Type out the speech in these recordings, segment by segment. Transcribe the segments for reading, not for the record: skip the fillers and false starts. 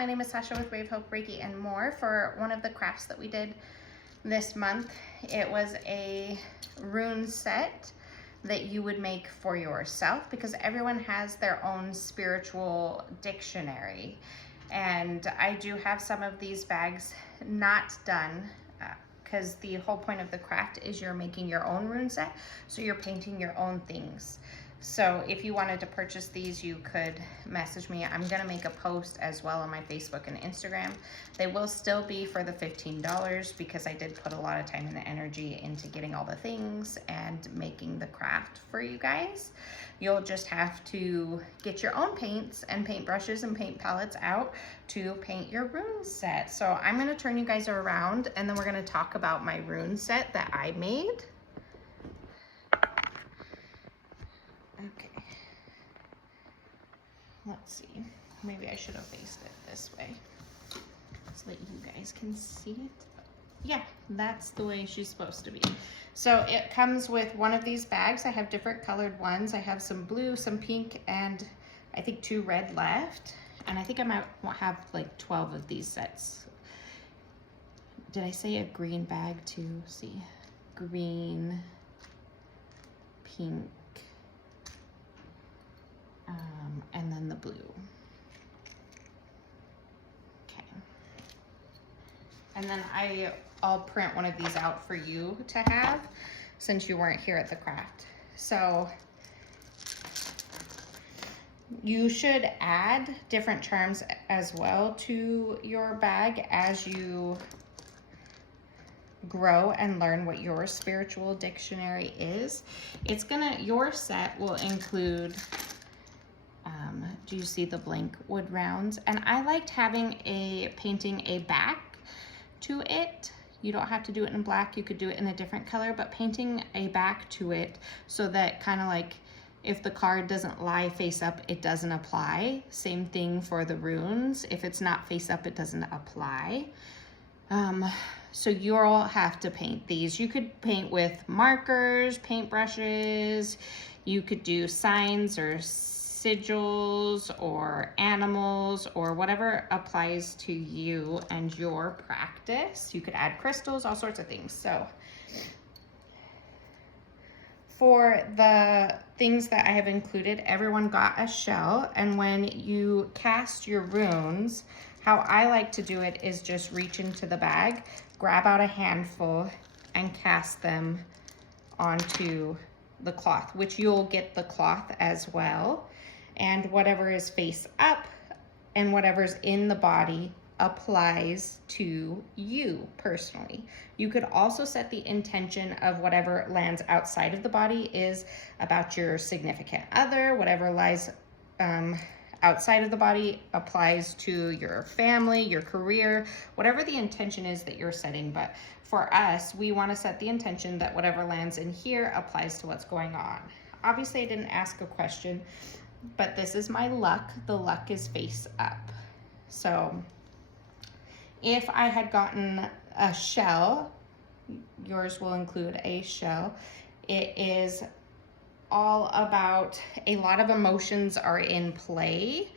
my name is Sasha with Wave Hope Reiki and more. For one of the crafts that we did this month, it was a rune set that you would make for yourself, because everyone has their own spiritual dictionary. And I do have some of these bags not done, because the whole point of the craft is you're making your own rune set, so you're painting your own things. So if you wanted to purchase these, you could message me. I'm gonna make a post as well on my Facebook and Instagram. They will still be for the $15 because I did put a lot of time and energy into getting all the things and making the craft for you guys. You'll just have to get your own paints and paint brushes and paint palettes out to paint your rune set. So I'm gonna turn you guys around and then we're gonna talk about my rune set that I made. Okay, let's see, maybe I should have faced it this way so that you guys can see it. Yeah, that's the way she's supposed to be. So it comes with one of these bags. I have different colored ones. I have some blue, some pink, and I think 2 red left. And I think I might have like 12 of these sets. Did I say a green bag too? See, green, pink, and then the blue. Okay. And then I'll print one of these out for you to have since you weren't here at the craft. So you should add different charms as well to your bag as you grow and learn what your spiritual dictionary is. Your set will include, do you see the blank wood rounds? And I liked painting a back to it. You don't have to do it in black, you could do it in a different color, but painting a back to it so that kind of like if the card doesn't lie face up, it doesn't apply. Same thing for the runes. If it's not face up, it doesn't apply. So you'll have to paint these. You could paint with markers, paint brushes, you could do signs or sigils or animals or whatever applies to you and your practice. You could add crystals, all sorts of things. So for the things that I have included, everyone got a shell, and when you cast your runes, how I like to do it is just reach into the bag, grab out a handful, and cast them onto the cloth, which you'll get the cloth as well. And whatever is face up and whatever's in the body applies to you personally. You could also set the intention of whatever lands outside of the body is about your significant other. Whatever lies outside of the body applies to your family, your career, whatever the intention is that you're setting. But for us, we want to set the intention that whatever lands in here applies to what's going on. Obviously, I didn't ask a question, but this is my luck. The luck is face up. So if I had gotten a shell, yours will include a shell. It is all about, a lot of emotions are in play.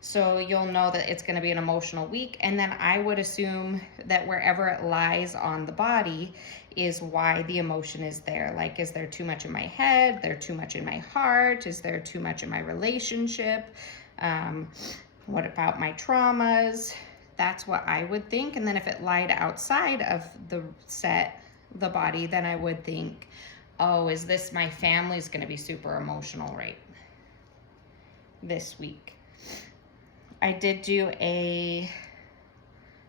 So you'll know that it's going to be an emotional week. And then I would assume that wherever it lies on the body is why the emotion is there. Like, is there too much in my head? There too much in my heart? Is there too much in my relationship? What about my traumas? That's what I would think. And then if it lied outside of the set, the body, then I would think, oh, is this my family's going to be super emotional right this week? I did do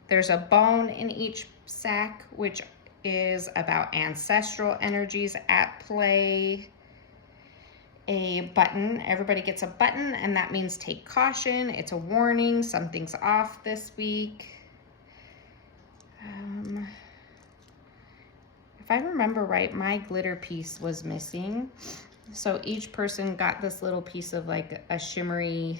there's a bone in each sack, which is about ancestral energies at play. A button, everybody gets a button, and that means take caution. It's a warning, something's off this week. If I remember right, my glitter piece was missing. So each person got this little piece of like a shimmery,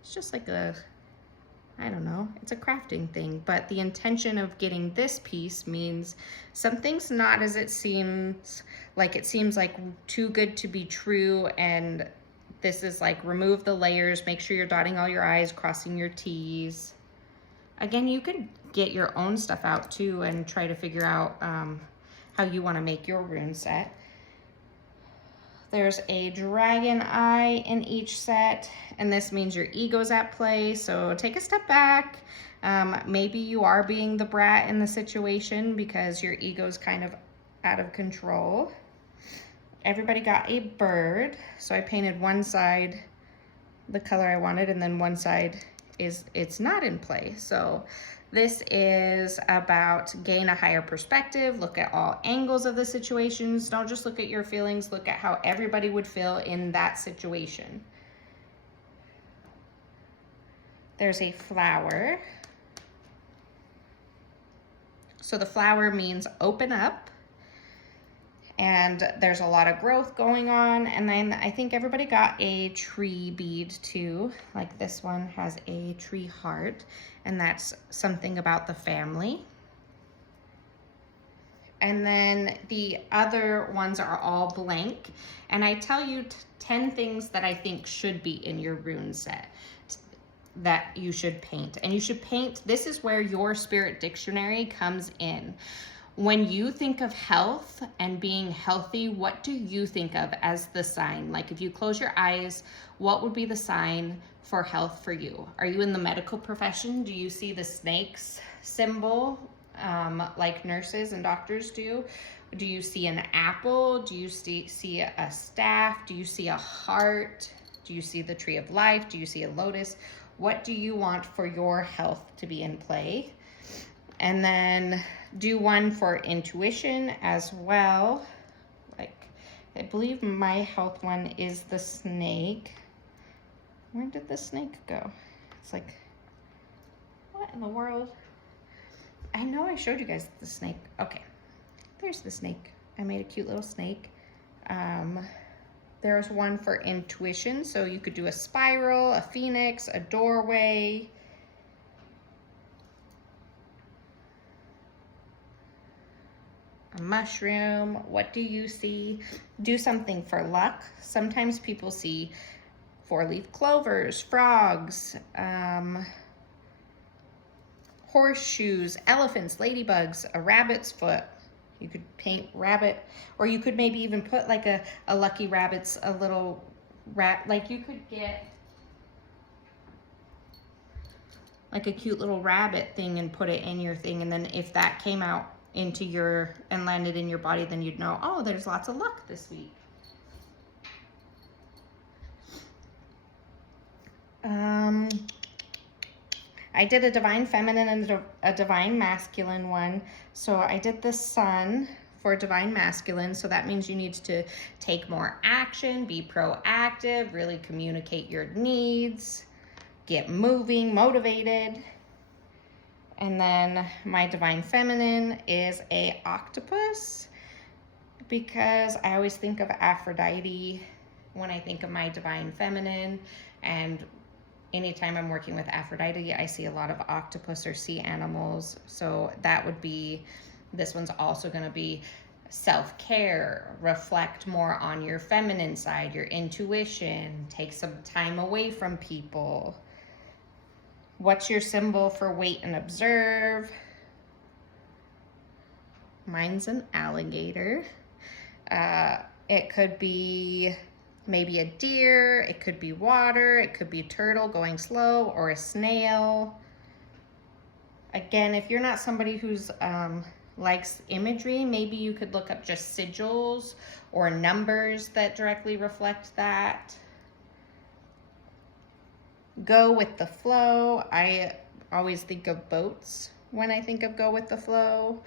it's just like I don't know, it's a crafting thing, but the intention of getting this piece means something's not as it seems like too good to be true, and this is like remove the layers, make sure you're dotting all your I's, crossing your T's. Again, you could get your own stuff out too and try to figure out how you want to make your rune set. There's a dragon eye in each set, and this means your ego's at play, so take a step back. Maybe you are being the brat in the situation because your ego's kind of out of control. Everybody got a bird, so I painted one side the color I wanted, and then one side it's not in play. So this is about gain a higher perspective, look at all angles of the situations. Don't just look at your feelings, look at how everybody would feel in that situation. There's a flower. So the flower means open up, and there's a lot of growth going on. And then I think everybody got a tree bead too. Like this one has a tree heart, and that's something about the family. And then the other ones are all blank. And I tell you 10 things that I think should be in your rune set that you should paint. And you should paint, this is where your spirit dictionary comes in. When you think of health and being healthy, what do you think of as the sign? Like if you close your eyes, what would be the sign for health for you? Are you in the medical profession? Do you see the snakes symbol like nurses and doctors do? Do you see an apple? Do you see a staff? Do you see a heart? Do you see the tree of life? Do you see a lotus? What do you want for your health to be in play? And then do one for intuition as well. Like, I believe my health one is the snake. Where did the snake go? It's like, what in the world? I know I showed you guys the snake. Okay, there's the snake. I made a cute little snake. There's one for intuition. So you could do a spiral, a phoenix, a doorway. A mushroom. What do you see? Do something for luck. Sometimes people see 4-leaf clovers, frogs, horseshoes, elephants, ladybugs, a rabbit's foot. You could paint rabbit, or you could maybe even put like a lucky rabbit's, a little rat, like you could get like a cute little rabbit thing and put it in your thing, and then if that came out into your and landed in your body, then you'd know, oh, there's lots of luck this week. I did a divine feminine and a divine masculine one. So I did the sun for divine masculine. So that means you need to take more action, be proactive, really communicate your needs, get moving, motivated. And then my divine feminine is a octopus, because I always think of Aphrodite when I think of my divine feminine, and anytime I'm working with Aphrodite, I see a lot of octopus or sea animals. So that would be, this one's also going to be self-care, reflect more on your feminine side, your intuition, take some time away from people. What's your symbol for wait and observe? Mine's an alligator. It could be maybe a deer, it could be water, it could be a turtle going slow, or a snail. Again, if you're not somebody who's likes imagery, maybe you could look up just sigils or numbers that directly reflect that. Go with the flow. I always think of boats when I think of go with the flow.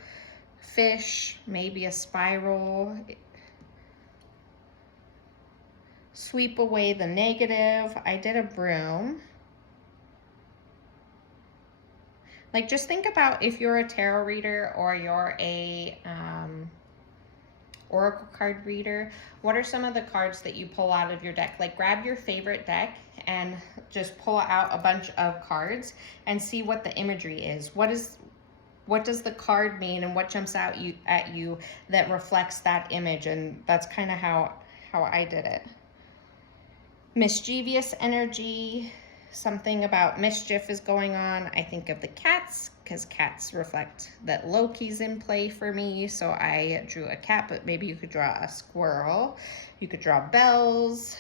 Fish, maybe a spiral. Sweep away the negative. I did a broom. Like, just think about if you're a tarot reader or you're a oracle card reader, what are some of the cards that you pull out of your deck? Like, grab your favorite deck and just pull out a bunch of cards and see what the imagery is. What does the card mean, and what jumps out at you that reflects that image? And that's kind of how I did it. Mischievous energy, something about mischief is going on, I think of the cats, because cats reflect that Loki's in play for me. So I drew a cat, but maybe you could draw a squirrel. You could draw bells.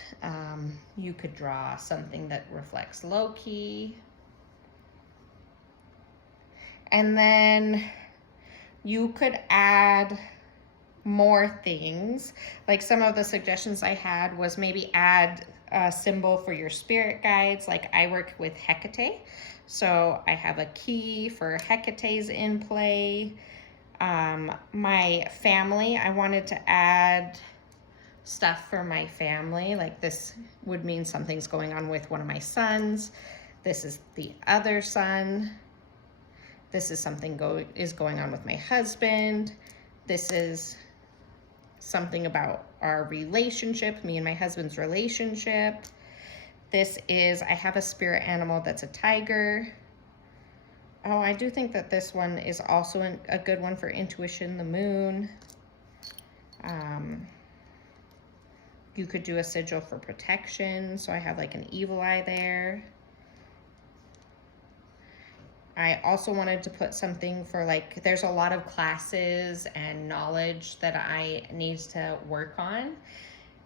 You could draw something that reflects Loki. And then you could add more things. Like some of the suggestions I had was maybe add a symbol for your spirit guides. Like I work with Hecate, so I have a key for Hecate's in play. My family, I wanted to add stuff for my family. Like this would mean something's going on with one of my sons. This is the other son. This is something is going on with my husband. This is something about our relationship, me and my husband's relationship. This is, I have a spirit animal that's a tiger. Oh, I do think that this one is also a good one for intuition, the moon. You could do a sigil for protection. So I have like an evil eye there. I also wanted to put something for like, there's a lot of classes and knowledge that I need to work on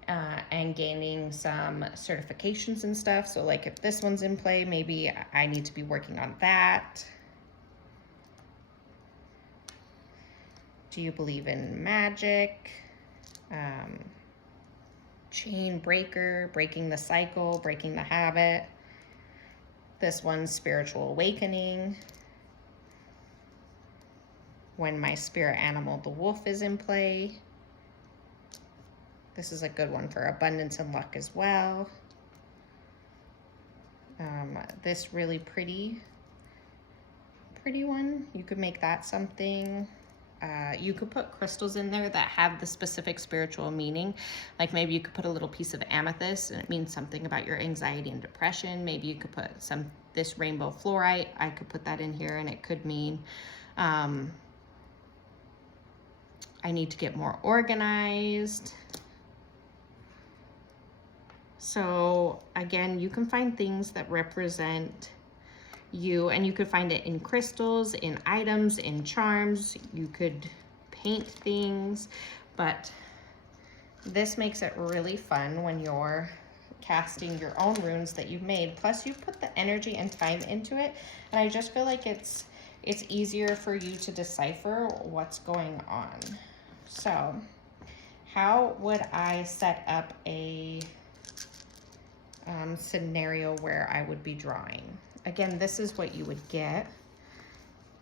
and gaining some certifications and stuff. So like if this one's in play, maybe I need to be working on that. Do you believe in magic? Chain breaker, breaking the cycle, breaking the habit. This one's spiritual awakening. When my spirit animal, the wolf, is in play. This is a good one for abundance and luck as well. This really pretty one, you could make that something. You could put crystals in there that have the specific spiritual meaning. Like maybe you could put a little piece of amethyst and it means something about your anxiety and depression. Maybe you could put this rainbow fluorite. I could put that in here and it could mean I need to get more organized. So again, you can find things that represent you, and you could find it in crystals, in items, in charms. You could paint things, but this makes it really fun when you're casting your own runes that you've made. Plus you put the energy and time into it, and I just feel like it's easier for you to decipher what's going on. So how would I set up a scenario where I would be drawing? Again, this is what you would get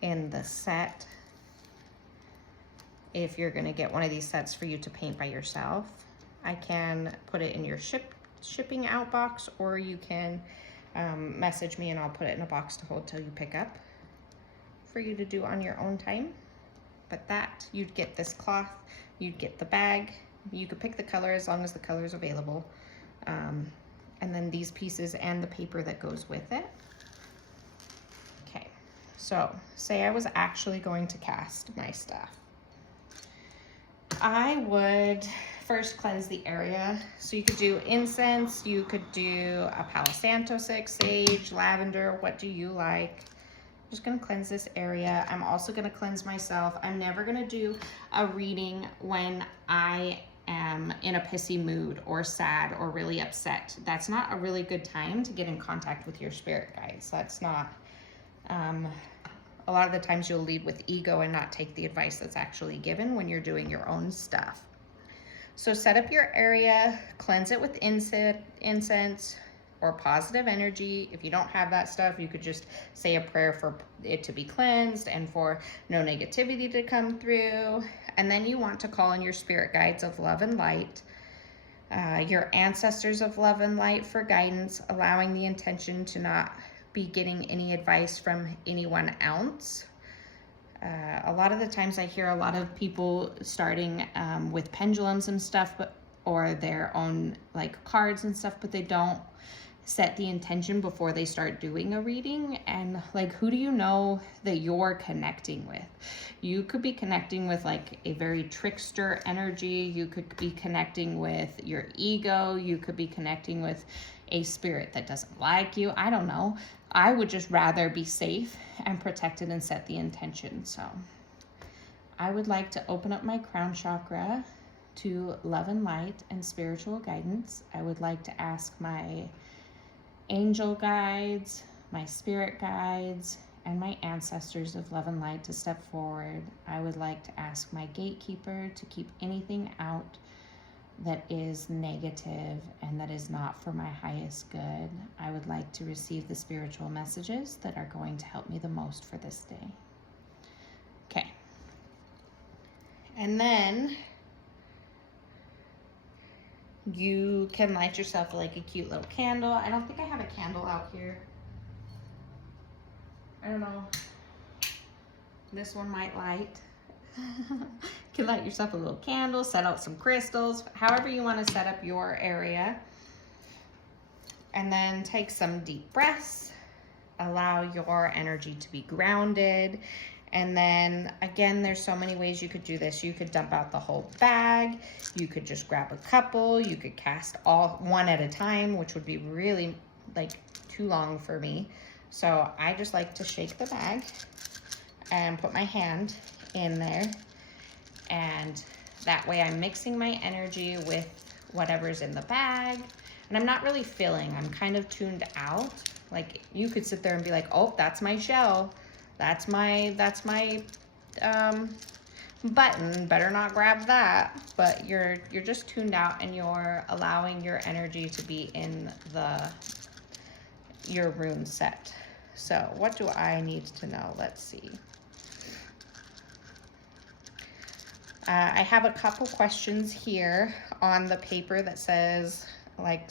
in the set if you're going to get one of these sets for you to paint by yourself. I can put it in your shipping out box, or you can message me and I'll put it in a box to hold till you pick up for you to do on your own time. But that, you'd get this cloth, you'd get the bag, you could pick the color as long as the color is available, and then these pieces and the paper that goes with it. So say I was actually going to cast my stuff. I would first cleanse the area. So you could do incense, you could do a Palo Santo stick, sage, lavender, what do you like? I'm just gonna cleanse this area. I'm also gonna cleanse myself. I'm never gonna do a reading when I am in a pissy mood or sad or really upset. That's not a really good time to get in contact with your spirit guides. That's not, a lot of the times you'll lead with ego and not take the advice that's actually given when you're doing your own stuff. So set up your area, cleanse it with incense or positive energy. If you don't have that stuff, you could just say a prayer for it to be cleansed and for no negativity to come through. And then you want to call in your spirit guides of love and light, your ancestors of love and light for guidance, allowing the intention to not be getting any advice from anyone else. A lot of the times I hear a lot of people starting with pendulums and stuff, or their own like cards and stuff, but they don't set the intention before they start doing a reading. And like, who do you know that you're connecting with? You could be connecting with like a very trickster energy. You could be connecting with your ego. You could be connecting with a spirit that doesn't like you. I don't know. I would just rather be safe and protected and set the intention. So I would like to open up my crown chakra to love and light and spiritual guidance. I would like to ask my angel guides, my spirit guides, and my ancestors of love and light to step forward. I would like to ask my gatekeeper to keep anything out that is negative and that is not for my highest good. I would like to receive the spiritual messages that are going to help me the most for this day. Okay. And then you can light yourself like a cute little candle. I don't think I have a candle out here. I don't know. This one might light. You can light yourself a little candle, set out some crystals, however you want to set up your area. And then take some deep breaths. Allow your energy to be grounded. And then again, there's so many ways you could do this. You could dump out the whole bag. You could just grab a couple. You could cast all one at a time, which would be really like too long for me. So I just like to shake the bag and put my hand in there. And that way I'm mixing my energy with whatever's in the bag. And I'm not really filling. I'm kind of tuned out. Like you could sit there and be like, oh, that's my shell. That's my button. Better not grab that. But you're just tuned out and you're allowing your energy to be in your rune set. So what do I need to know? Let's see. I have a couple questions here on the paper that says, like,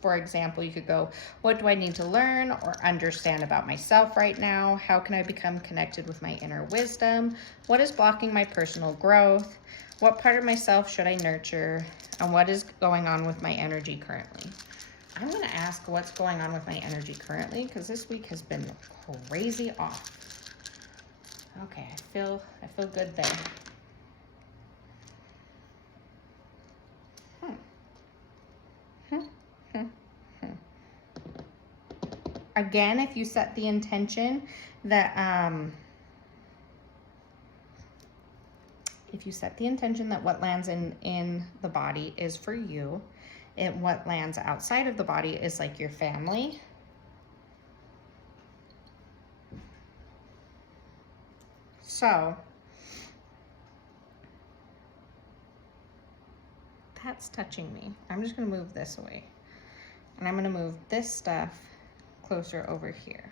for example, you could go, what do I need to learn or understand about myself right now? How can I become connected with my inner wisdom? What is blocking my personal growth? What part of myself should I nurture? And what is going on with my energy currently? I'm going to ask what's going on with my energy currently because this week has been crazy off. Okay, I feel good there. Again, if you set the intention that what lands in the body is for you, and what lands outside of the body is like your family. So that's touching me. I'm just gonna move this away. And I'm gonna move this stuff closer over here.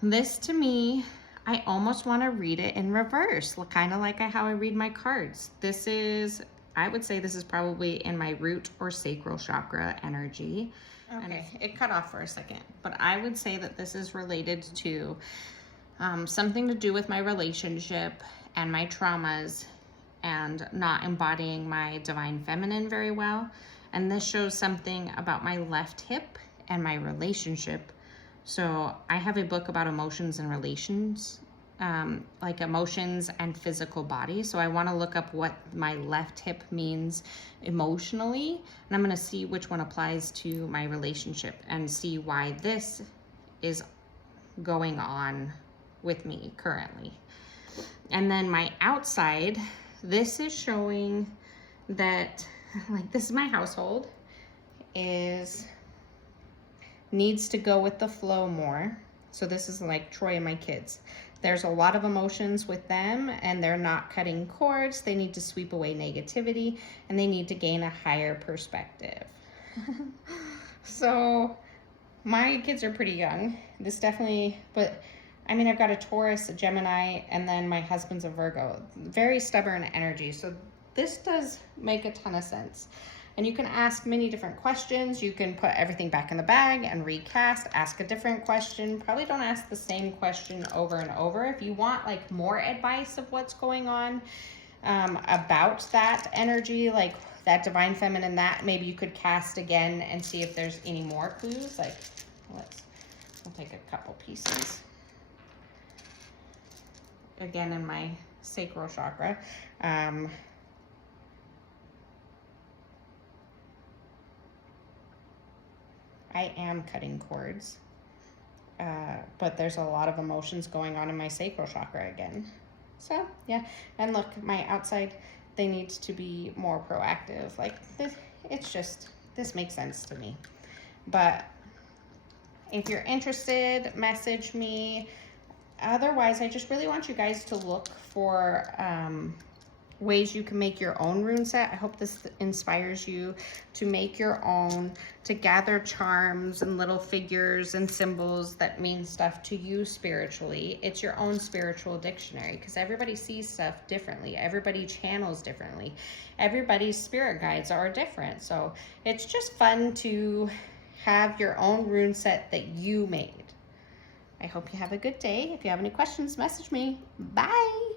This to me, I almost wanna read it in reverse, kind of like how I read my cards. This is, I would say this is probably in my root or sacral chakra energy. Okay, it cut off for a second, but I would say that this is related to something to do with my relationship and my traumas and not embodying my divine feminine very well. And this shows something about my left hip and my relationship. So I have a book about emotions and relations, like emotions and physical body. So I want to look up what my left hip means emotionally. And I'm going to see which one applies to my relationship and see why this is going on with me currently. And then my outside, this is showing that, like, this is my household, needs to go with the flow more. So this is like Troy and my kids. There's a lot of emotions with them and they're not cutting cords. They need to sweep away negativity and they need to gain a higher perspective. So my kids are pretty young. This definitely, but I mean, I've got a Taurus, a Gemini, and then my husband's a Virgo. Very stubborn energy. So this does make a ton of sense. And you can ask many different questions. You can put everything back in the bag and recast, ask a different question. Probably don't ask the same question over and over. If you want like more advice of what's going on about that energy, like that divine feminine, that maybe you could cast again and see if there's any more clues. Like, we'll take a couple pieces. Again, in my sacral chakra. I am cutting cords. But there's a lot of emotions going on in my sacral chakra again. So yeah, and look, my outside, they need to be more proactive. Like this, it's just, this makes sense to me. But if you're interested, message me. Otherwise, I just really want you guys to look for ways you can make your own rune set. I hope this inspires you to make your own, to gather charms and little figures and symbols that mean stuff to you spiritually. It's your own spiritual dictionary, because everybody sees stuff differently. Everybody channels differently. Everybody's spirit guides are different. So it's just fun to have your own rune set that you made. I hope you have a good day. If you have any questions, message me. Bye.